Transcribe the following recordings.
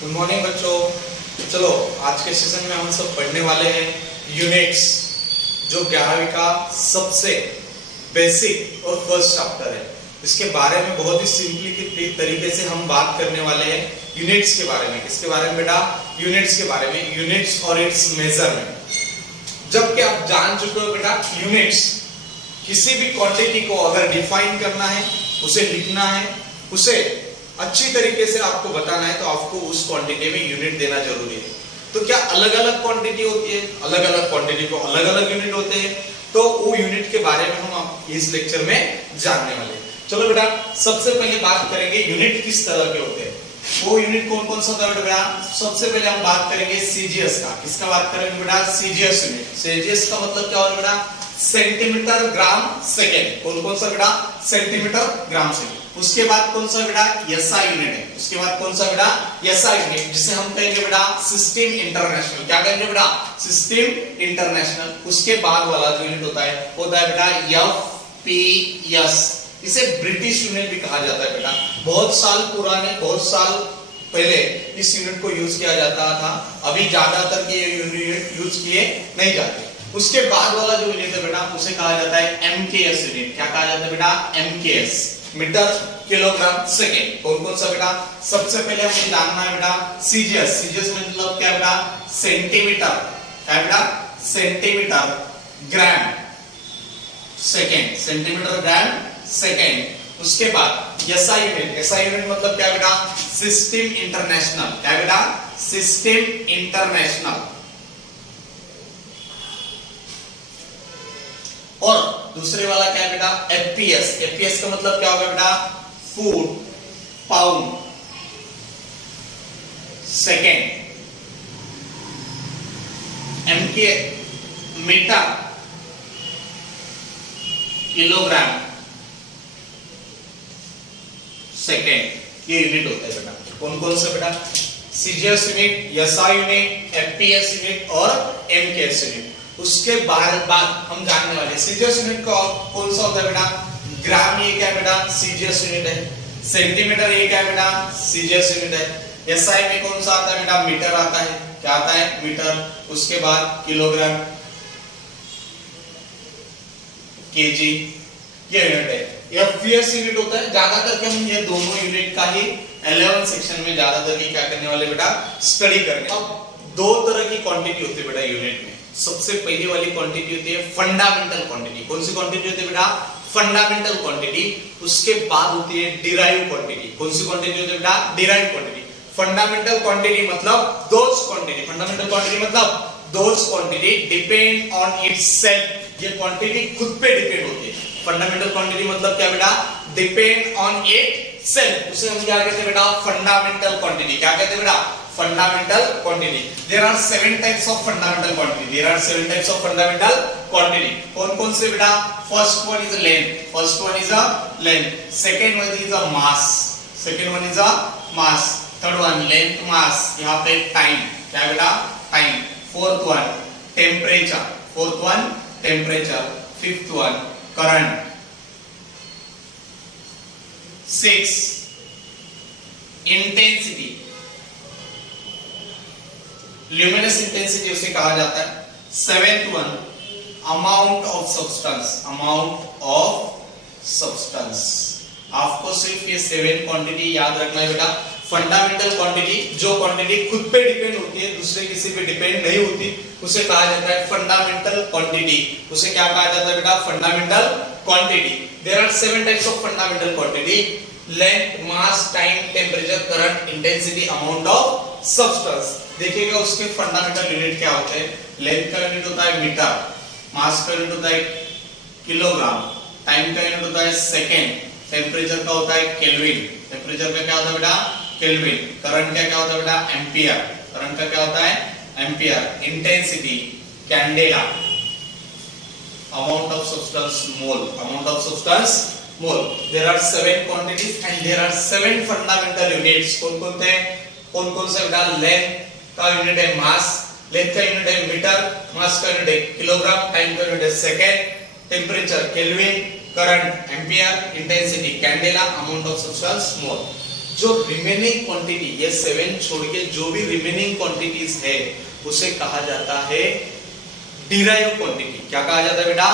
Good morning बच्चों। चलो आज के सेशन में हम सब पढ़ने वाले हैं यूनिट्स, जो 11वीं का सबसे बेसिक और फर्स्ट चैप्टर है। इसके बारे में बहुत ही सिंपली तरीके से हम बात करने वाले हैं यूनिट्स के बारे में। किसके बारे में बेटा? यूनिट्स के बारे में, यूनिट्स और इट्स मेजरमेंट। जबकि आप जान चुके हो बेटा, यूनिट्स किसी भी क्वांटिटी को अगर डिफाइन करना है, उसे लिखना है, उसे अच्छी तरीके से आपको बताना है, तो आपको उस क्वांटिटी में यूनिट देना जरूरी है। तो क्या अलग अलग क्वांटिटी होती है, अलग अलग क्वांटिटी को अलग अलग यूनिट होते हैं, तो वो यूनिट के बारे में हम इस लेक्चर में जानने वाले हैं। चलो बेटा, सबसे पहले बात करेंगे यूनिट किस तरह के होते हैं। वो यूनिट कौन कौन सा होता है बेटा? सबसे पहले हम बात करेंगे सीजीएस का। किसका बात करेंगे बेटा? CGS unit. सीजीएस का मतलब क्या होगा बेटा? Centimetre gram second. कौन कौन सा बेटा? Centimetre gram second. उसके बाद कौन सा बेटा? एसआई यूनिट है। उसके बाद कौन सा बेटा? एसआई यूनिट, जिसे हम कहेंगे बेटा सिस्टम इंटरनेशनल। क्या कहेंगे बेटा? System international. उसके बाद वाला जो यूनिट होता है बेटा एफपीएस। इसे ब्रिटिश यूनिट भी कहा जाता है बेटा। बहुत साल पहले इस यूनिट को यूज किया जाता था, अभी ज्यादातर ये यूनिट यूज किए नहीं जाते। उसके बाद वाला जो यूनिट है बेटा, उसे कहा जाता है एमकेएस यूनिट। क्या कहा जाता है बेटा? MKS, metre kilogram second. कौन कौन सा बेटा? सबसे पहले हमें जानना है बेटा सीजीएस। सीजीएस मतलब क्या बेटा? सेंटीमीटर। क्या बेटा? Centimetre gram second. Centimetre gram second. उसके बाद एसआई यूनिट। एसआई यूनिट मतलब क्या बेटा? System international. क्या बेटा? System international. और दूसरे वाला क्या है बेटा? एफपीएस। एफपीएस का मतलब क्या होगा बेटा? Foot pound second. MK metre kilogram second. ये यूनिट होता है बेटा। कौन कौन सा बेटा? CGS unit, SI unit, FPS unit और एमकेएस यूनिट। उसके बाद हम जानने वाले सीजीएस यूनिट का कौन सा होता है बेटा? ग्राम। ये क्या है बेटा? सीजीएस यूनिट है। सेंटीमीटर ये क्या है बेटा? सीजीएस यूनिट है। एसआई में कौन सा आता है बेटा? मीटर आता है। क्या आता है? मीटर। उसके बाद किलोग्राम, केजी, ये यूनिट है। एफपीएस यूनिट होता है। ज्यादा करके हम ये दोनों यूनिट का ही 11 सेक्शन में ज्यादातर क्या करने वाले बेटा? स्टडी करने। अब दो तरह की क्वांटिटी होती है बेटा यूनिट में। सबसे पहली वाली क्वांटिटी होती है फंडामेंटल क्वांटिटी। कौन सी क्वांटिटी होती है बेटा? Fundamental quantity. उसके बाद होती है डिराइव क्वांटिटी। कौन सी क्वांटिटी होती है बेटा? Derive quantity. फंडामेंटल क्वांटिटी मतलब दोज क्वांटिटी। फंडामेंटल क्वांटिटी मतलब those quantity depend on itself. ये क्वांटिटी खुद पे डिपेंड होती है। फंडामेंटल क्वांटिटी मतलब क्या बेटा? Depend on itself. उसे हम क्या कहते हैं बेटा? Fundamental quantity. क्या कहते हैं बेटा? fundamental quantity. There are 7 types of fundamental quantity. There are 7 types of fundamental quantity. कौन-कौन से बेटा? First one is a length. First one is a length. Second one is a mass. Second one is a mass. Third one length mass. यहाँ पे time. क्या बेटा? Time. Fourth one temperature. Fourth one temperature. Fifth one current. 6 intensity. Luminous intensity उसे कहा जाता है। Seventh one amount of substance. Amount of substance. आपको सिर्फ ये 7 क्वांटिटी याद रखना है बेटा। फंडामेंटल क्वांटिटी, जो क्वांटिटी खुद पे डिपेंड होती है, दूसरे किसी पे डिपेंड नहीं होती, उसे कहा जाता है फंडामेंटल क्वांटिटी। उसे क्या कहा जाता है बेटा? Fundamental quantity. There are 7 types of fundamental quantity: length, mass, time, temperature, current, intensity, amount of substance. देखिएगा उसके फंडामेंटल यूनिट क्या होते हैं। लेंथ का यूनिट होता है मीटर, मास का यूनिट होता है किलोग्राम, टाइम का यूनिट होता है सेकेंड, टेम्परेचर का होता है केल्विन। टेम्परेचर का क्या होता है बेटा? केल्विन। करंट का क्या होता है बेटा? एम्पियर। करंट का क्या होता है? Ampere. Intensity candela. Amount of substance mole. Amount of substance mole. There are 7 quantities and there are 7 fundamental units. कौन-कौन थे? कौन-कौन से बेटा? लेंथ का यूनिट है मास, लेंथ का यूनिट है मीटर, मास का यूनिट है किलोग्राम, टाइम का यूनिट है second, temperature kelvin, current ampere, intensity candela, amount of substance mole. जो रिमेनिंग क्वांटिटी, ये 7 छोड़ के जो भी रिमेनिंग क्वांटिटीज है उसे कहा जाता है डिराइव क्वांटिटी। क्या कहा जाता है बेटा?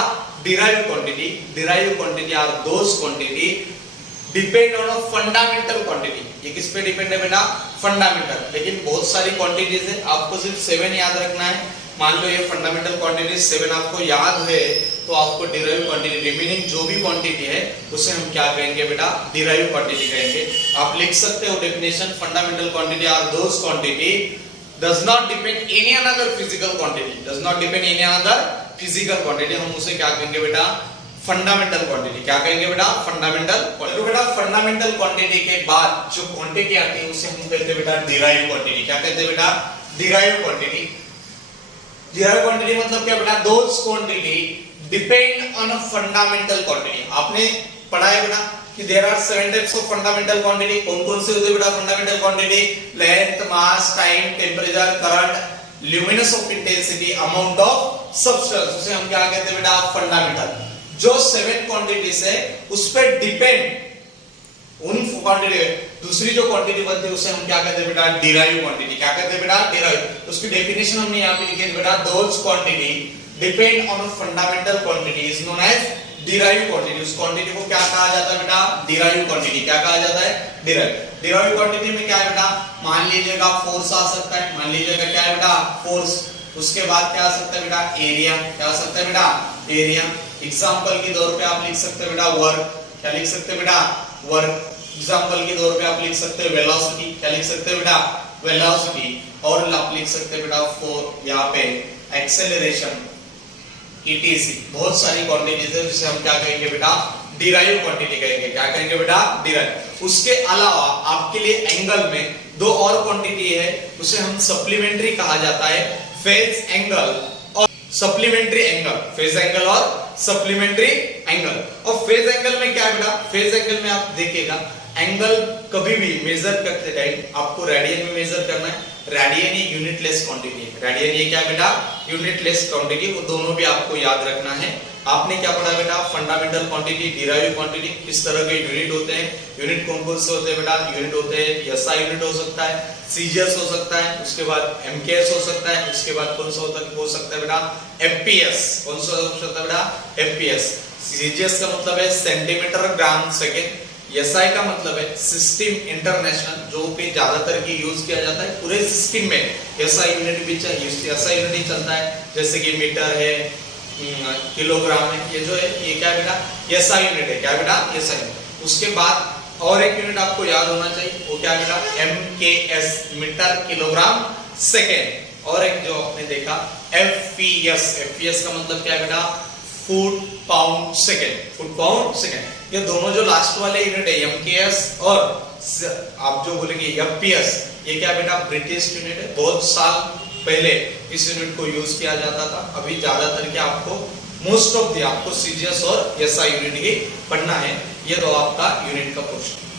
Derive quantity. Derive quantity are those quantity depend on a fundamental quantity. ये किस पे डिपेंड है बेटा? फंडामेंटल। लेकिन बहुत सारी क्वांटिटीज है, आपको सिर्फ 7 याद रखना है। मान लो ये फंडामेंटल क्वांटिटी 7 आपको याद है, तो आपको डिराइव क्वांटिटी, रिमेनिंग जो भी क्वांटिटी है उसे हम क्या कहेंगे बेटा? डिराइव क्वांटिटी कहेंगे। आप लिख सकते हो definition, fundamental quantity are those quantity does not depend any another physical quantity, does not depend any another physical quantity। हम उसे क्या कहेंगे बेटा? Fundamental quantity. क्या कहेंगे बेटा? Fundamental quantity. तो बेटा फंडामेंटल क्वांटिटी के बाद जो क्वांटिटी आती है उसे हम कहते हैं बेटा डिराइव क्वांटिटी। क्या कहते हैं बेटा? Derive quantity. डिराइव क्वांटिटी मतलब क्या बेटा? Those quantity depend on a fundamental quantity. आपने पढ़ा है बेटा कि there are 7 types of fundamental quantity. कौन-कौन से होते हैं बेटा fundamental quantity? Length, mass, time, temperature, current, luminance of intensity, amount of substance. उसे हम क्या कहते हैं बेटा? फंडामेंटल। जो 7 क्वांटिटीज है उस पे डिपेंड उन क्वांटिटी, दूसरी जो क्वांटिटी बनती है उसे हम क्या कहते हैं बेटा? Derive quantity. क्या कहते हैं बेटा? डिराइव। उसकी डेफिनेशन हमने यहाँ पे लिखी है बेटा, those quantity depend on fundamental quantity is known as derive quantity. उस क्वांटिटी को क्या कहा जाता है बेटा? Derive quantity. क्या कहा जाता है? डिराइव। डिराइव क्वांटिटी में क्या है बेटा? मान लीजिएगा फोर्स आ सकता है, मान लीजिएगा क्या है बेटा? फोर्स। उसके बाद क्या आ सकता है बेटा? एरिया। क्या आ सकता है बेटा? एरिया। एग्जांपल के तौर पे आप लिख सकते हैं बेटा वर्क। क्या लिख सकते हैं बेटा? वर्क। एग्जांपल के तौर पे आप लिख सकते हैं वेलोसिटी। क्या लिख सकते हैं बेटा? वेलोसिटी। और आप लिख सकते हैं बेटा फोर, यहाँ पे एक्सेलरेशन, ETC। बहुत सारी क्वांटिटीज है जिसे हम क्या कहेंगे बेटा? डिराइव क्वांटिटी कहेंगे। क्या कहेंगे बेटा? डिराइव। उसके अलावा आपके लिए एंगल में 2 और क्वांटिटी है, उसे हम सप्लीमेंट्री कहा जाता है, फेज एंगल और सप्लीमेंट्री एंगल। फेज एंगल और सप्लीमेंट्री एंगल। और फेज एंगल में क्या है बेटा? फेज एंगल में आप देखिएगा, एंगल कभी भी मेजर करते टाइम आपको रेडियन में मेजर करना है। रेडियन ये यूनिटलेस क्वांटिटी है। रेडियन ये क्या बेटा? Unitless quantity. वो दोनों भी आपको याद रखना है। आपने क्या पढ़ा बेटा? फंडामेंटल क्वांटिटी, डिराइव क्वांटिटी, किस तरह के यूनिट होते हैं। यूनिट कौन-कौन से होते हैं बेटा? यूनिट होते हैं SI यूनिट हो सकता है, CGS हो सकता है, उसके बाद MKS हो सकता है, उसके बाद कौन सा हो सकता है बेटा? FPS। कौन सा हो सकता है बेटा? FPS। CGS का मतलब है सेंटीमीटर ग्राम सेकेंड। SI का मतलब है सिस्टम इंटरनेशनल, जो कि ज्यादातर की यूज किया जाता है पूरे सिस्टम में। SI यूनिट भी चाहिए, SI यूनिट ही चलता है, जैसे कि मीटर है, किलोग्राम है। ये जो है ये क्या है बेटा? SI यूनिट है। क्या बेटा? SI unit. उसके बाद और एक यूनिट आपको याद होना चाहिए, वो क्या है बेटा? MKS, metre kilogram second. और एक जो आपने देखा FPS। FPS का मतलब क्या है बेटा? Foot pound second. Foot pound second. ये दोनों जो लास्ट वाले यूनिट है MKS और आप जो बोलेंगे FPS, ये क्या बेटा? ब्रिटिश यूनिट है। बहुत साल पहले इस यूनिट को यूज किया जाता था। अभी ज्यादातर क्या आपको मोस्ट ऑफ द आपको CGS और SI यूनिट ही पढ़ना है। ये तो आपका यूनिट का पोर्शन।